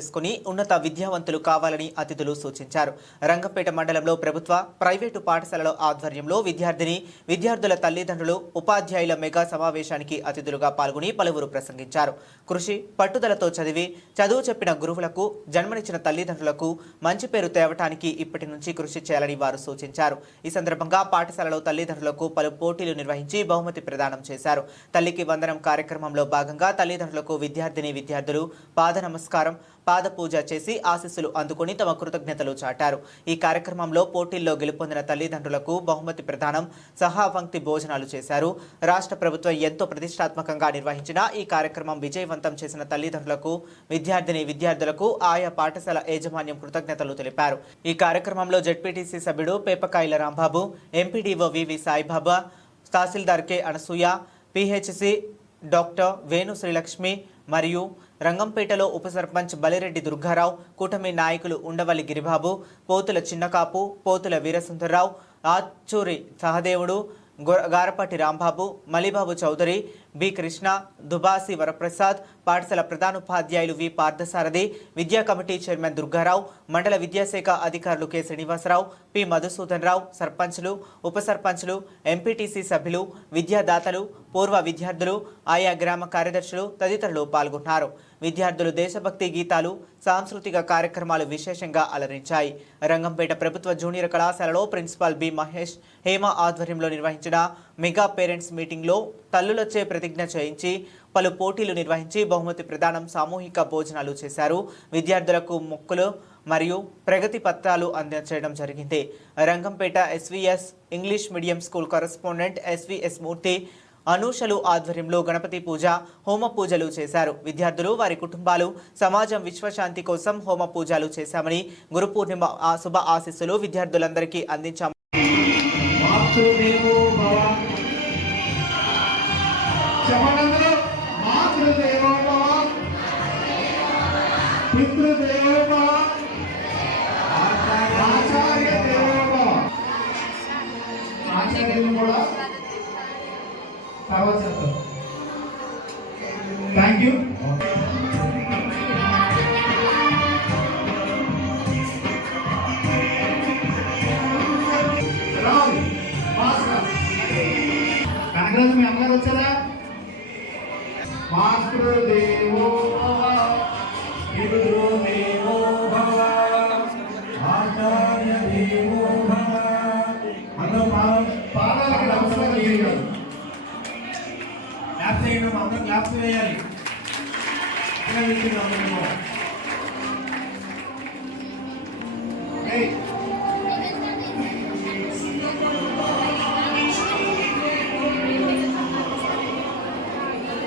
చేసుకుని ఉన్నత విద్యావంతులు కావాలని అతిథులు సూచించారు. రంగపేట మండలంలో ప్రభుత్వ ప్రైవేటు పాఠశాలల ఆధ్వర్యంలో విద్యార్థిని విద్యార్థుల తల్లిదండ్రులు ఉపాధ్యాయుల మెగా సమావేశానికి అతిథులుగా పాల్గొని పలువురు ప్రసంగించారు. కృషి పట్టుదలతో చదివి చదువు చెప్పిన గురువులకు జన్మనిచ్చిన తల్లిదండ్రులకు మంచి పేరు తేవటానికి ఇప్పటి నుంచి కృషి చేయాలని వారు సూచించారు. ఈ సందర్భంగా పాఠశాలలో తల్లిదండ్రులకు పలు పోటీలు నిర్వహించి బహుమతి ప్రదానం చేశారు. తల్లికి వందనం కార్యక్రమంలో భాగంగా తల్లిదండ్రులకు విద్యార్థిని విద్యార్థులు పాద నమస్కారం పాద పూజ చేసి ఆశీస్సులు అందుకుని తమ కృతజ్ఞతలు చాటారు. ఈ కార్యక్రమంలో పోటీల్లో గెలుపొందిన తల్లిదండ్రులకు బహుమతి ప్రదానం సహావంక్తి భోజనాలు చేశారు. రాష్ట్ర ప్రభుత్వం ఎంతో ప్రతిష్టాత్మకంగా నిర్వహించిన ఈ కార్యక్రమం విజయవంతం చేసిన తల్లిదండ్రులకు విద్యార్థిని విద్యార్థులకు ఆయా పాఠశాల యాజమాన్యం కృతజ్ఞతలు తెలిపారు. ఈ కార్యక్రమంలో జెడ్పీటీసీ సభ్యుడు Pepakayala Rambabu MPDO V V Saibaba తహసీల్దార్ K Anasuya PHC doctor Venu Srilakshmi మరియు రంగంపేటలో ఉప సర్పంచ్ బలిరెడ్డి దుర్గారావు కూటమి నాయకులు ఉండవల్లి గిరిబాబు పోతుల చిన్నకాపు పోతుల వీరసుందర్రావు ఆచూరి సహదేవుడు గారపాటి రాంబాబు మలిబాబు చౌదరి బి. కృష్ణ దుబాసి వరప్రసాద్ పాఠశాల ప్రధానోపాధ్యాయులు వి. పార్థసారథి విద్యా కమిటీ చైర్మన్ దుర్గారావు మండల విద్యాశాఖ అధికారులు కె. శ్రీనివాసరావు పి. మధుసూదన్ రావు సర్పంచ్లు ఉప సర్పంచ్లు ఎంపీటీసీ సభ్యులు విద్యాదాతలు పూర్వ విద్యార్థులు ఆయా గ్రామ కార్యదర్శులు తదితరులు పాల్గొన్నారు. విద్యార్థులు దేశభక్తి గీతాలు సాంస్కృతిక కార్యక్రమాలు విశేషంగా అలరించాయి. రంగంపేట ప్రభుత్వ జూనియర్ కళాశాలలో ప్రిన్సిపాల్ బి. మహేష్ హేమ ఆధ్వర్యంలో నిర్వహించిన మెగా పేరెంట్స్ మీటింగ్లో తల్లులచే ప్రతిజ్ఞ చేయించి పలు పోటీలు నిర్వహించి బహుమతి ప్రదానం సామూహిక భోజనాలు చేశారు. విద్యార్థులకు మొక్కులు మరియు ప్రగతి పత్రాలు అందించడం జరిగింది. Rangampet SVS English medium school correspondent SVS Murthy అనూషలు ఆధ్వర్యంలో గణపతి పూజ హోమ పూజలు చేశారు. విద్యార్థులు వారి కుటుంబాలు సమాజం విశ్వశాంతి కోసం హోమ పూజలు చేశామని గురు పూర్ణిమ శుభ ఆశీస్సులు విద్యార్థులందరికీ అందించాము చెప్పండి మాతృదేవో భవ ఆచార్య దేవో ఆచార్యులు కూడా తర్వాత చెప్తారు థ్యాంక్ యూ కనకరాజు మీ అమ్మగారు వచ్చారా? ఆపివేయాలి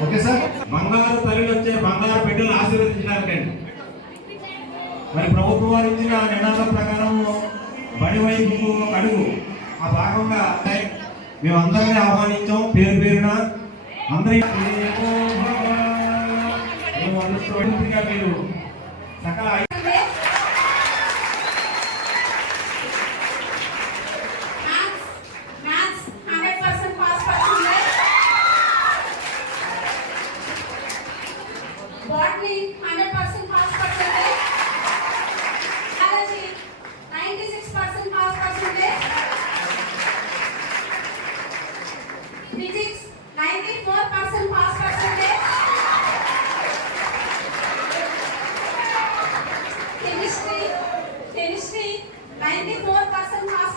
ఓకే సార్. బంగారు తల్లిలు వచ్చే బంగారు బిడ్డలు ఆశీర్వదించడానికండి. మరి ప్రభుత్వం వారు ఇచ్చిన నినాదం ప్రకారం బడి వైపు అడుగు. ఆ భాగంగా మేమందరినీ ఆహ్వానించాం. పేరు పేరున అందరి తెలుసుకోవడానికి మీరు సకల botany hundred percent pass percentage biology ninety six percent pass physics ninety four percent pass percentage 94% marks